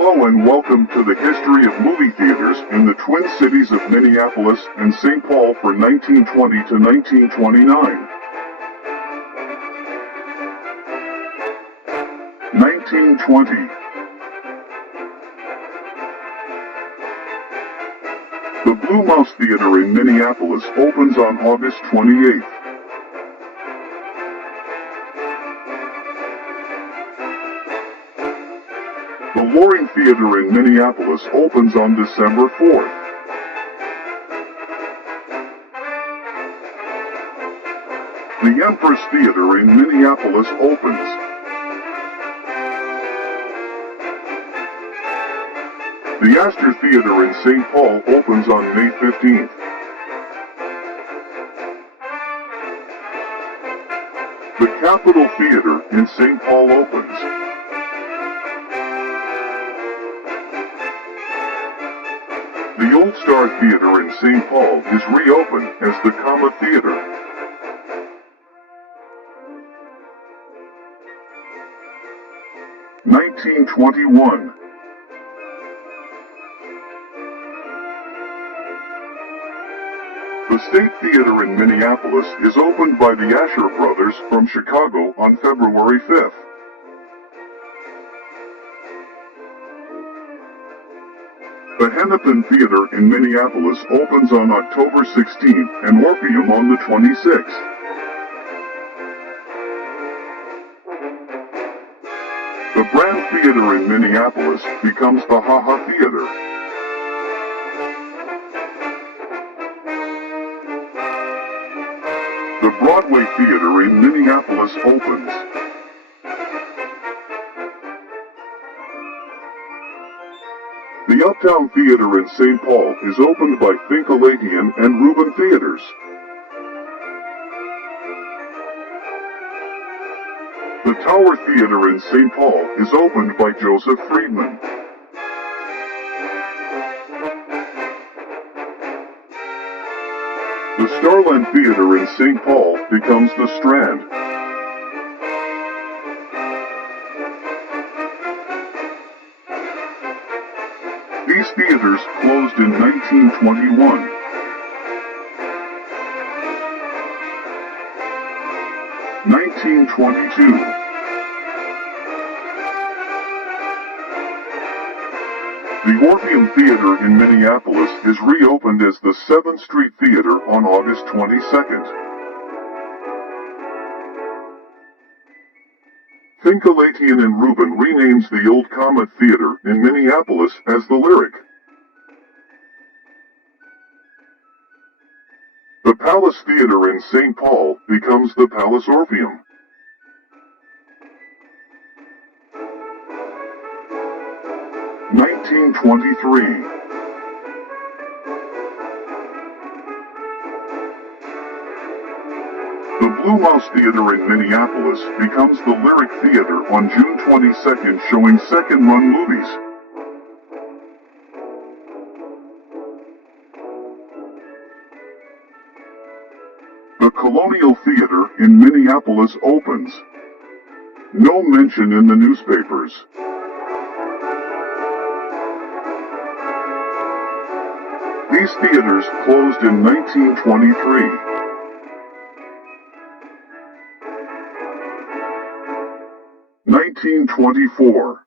Hello and welcome to the history of movie theaters in the Twin Cities of Minneapolis and St. Paul for 1920 to 1929. 1920. The Blue Mouse Theater in Minneapolis opens on August 28th. The Loring Theater in Minneapolis opens on December 4th. The Empress Theater in Minneapolis opens. The Astor Theater in St. Paul opens on May 15th. The Capitol Theater in St. Paul opens. The Old Star Theater in St. Paul is reopened as the Comma Theater. (1921) The State Theater in Minneapolis is opened by the Asher Brothers from Chicago on February 5th. The Hennepin Theater in Minneapolis opens on October 16th and Orpheum on the 26th. The Brand Theater in Minneapolis becomes the Ha Ha Theater. The Broadway Theater in Minneapolis opens. The Uptown Theater in St. Paul is opened by Finkelatian and Rubin Theaters. The Tower Theater in St. Paul is opened by Joseph Friedman. The Starland Theater in St. Paul becomes the Strand. These theaters closed in 1921. (1922) The Orpheum Theater in Minneapolis is reopened as the 7th Street Theater on August 22nd. Finkelatian and Rubin renames the Old Comet Theater in Minneapolis as the Lyric. The Palace Theater in St. Paul becomes the Palace Orpheum. (1923) The Blue Mouse Theater in Minneapolis becomes the Lyric Theater on June 22nd, showing second-run movies. The Colonial Theater in Minneapolis opens. No mention in the newspapers. These theaters closed in 1923. (1924)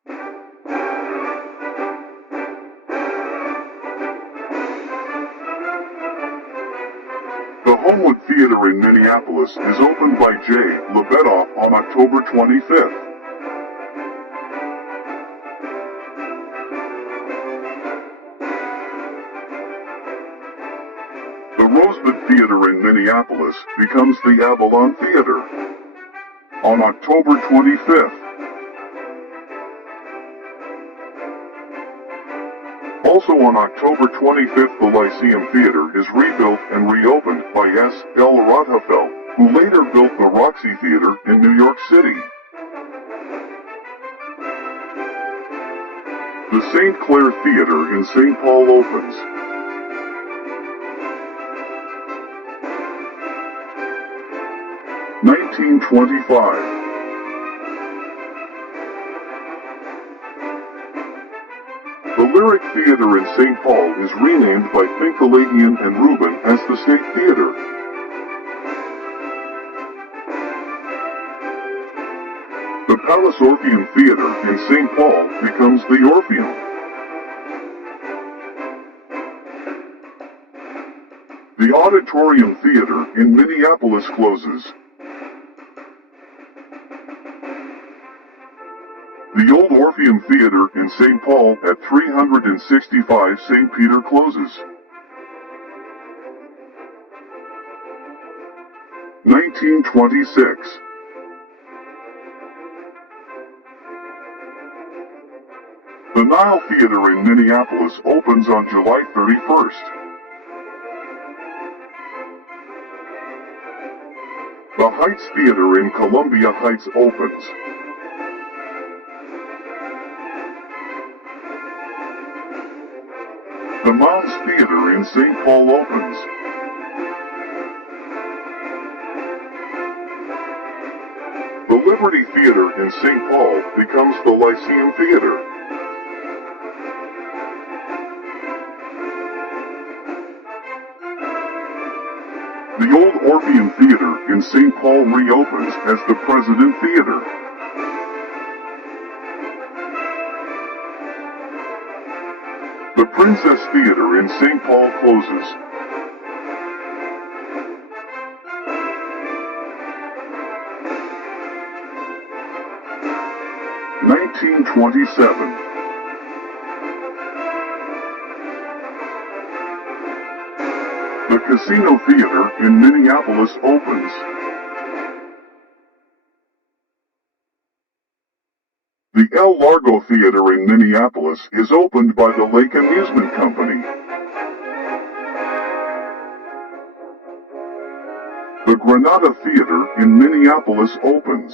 The Homewood Theater in Minneapolis is opened by J. Lebetoff on October 25th. The Rosebud Theater in Minneapolis becomes the Avalon Theater on October 25th. Also on October 25th, the Lyceum Theater is rebuilt and reopened by S. L. Rothafel, who later built the Roxy Theater in New York City. The St. Clair Theater in St. Paul opens. (1925) The Lyric Theater in St. Paul is renamed by Finkeladian and Rubin as the State Theater. The Palace Orpheum Theater in St. Paul becomes the Orpheum. The Auditorium Theater in Minneapolis closes. The old Orpheum Theater in St. Paul at 365 St. Peter closes. 1926. The Nile Theater in Minneapolis opens on July 31st. The Heights Theater in Columbia Heights opens. The Mounds Theater in St. Paul opens. The Liberty Theater in St. Paul becomes the Lyceum Theater. The old Orpheum Theater in St. Paul reopens as the President Theater. The Princess Theater in St. Paul closes. (1927). The Casino Theater in Minneapolis opens. The El Largo Theater in Minneapolis is opened by the Lake Amusement Company. The Granada Theater in Minneapolis opens.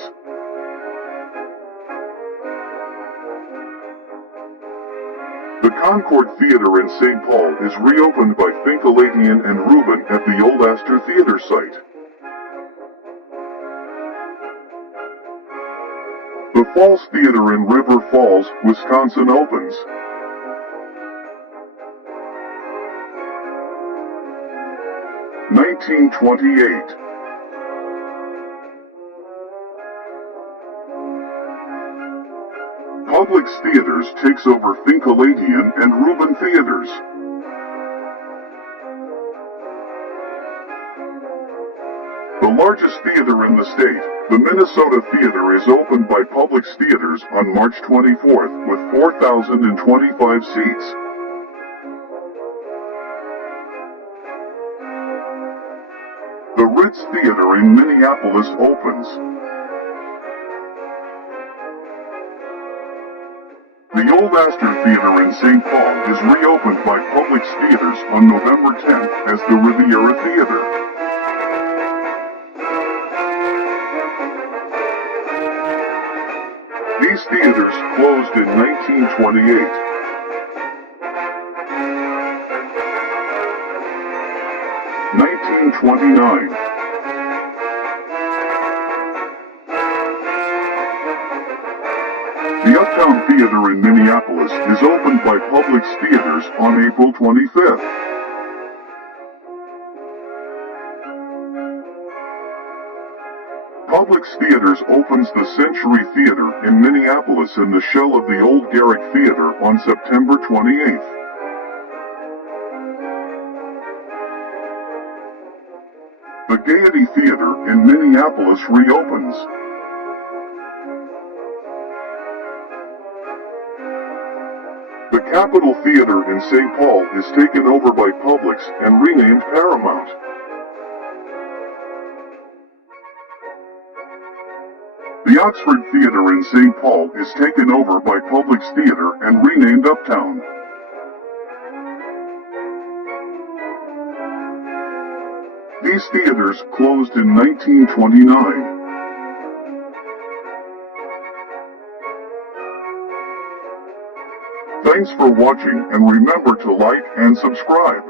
The Concord Theater in St. Paul is reopened by Finkeladian and Rubin at the old Astor Theater site. The Falls Theater in River Falls, Wisconsin opens. (1928). Publix Theaters takes over Finkeladian and Rubin Theaters. The largest theater in the state, the Minnesota Theater, is opened by Publix Theaters on March 24th with 4,025 seats. The Ritz Theater in Minneapolis opens. The old Astor Theater in St. Paul is reopened by Publix Theaters on November 10th as the Riviera Theater. These theaters closed in 1928. (1929). The Uptown Theater in Minneapolis is opened by Publix Theaters on April 25th. Publix Theaters opens the Century Theater in Minneapolis in the shell of the old Garrick Theater on September 28th. The Gaiety Theater in Minneapolis reopens. The Capitol Theater in St. Paul is taken over by Publix and renamed Paramount. The Oxford Theater in St. Paul is taken over by Publix Theater and renamed Uptown. These theaters closed in 1929. Thanks for watching, and remember to like and subscribe.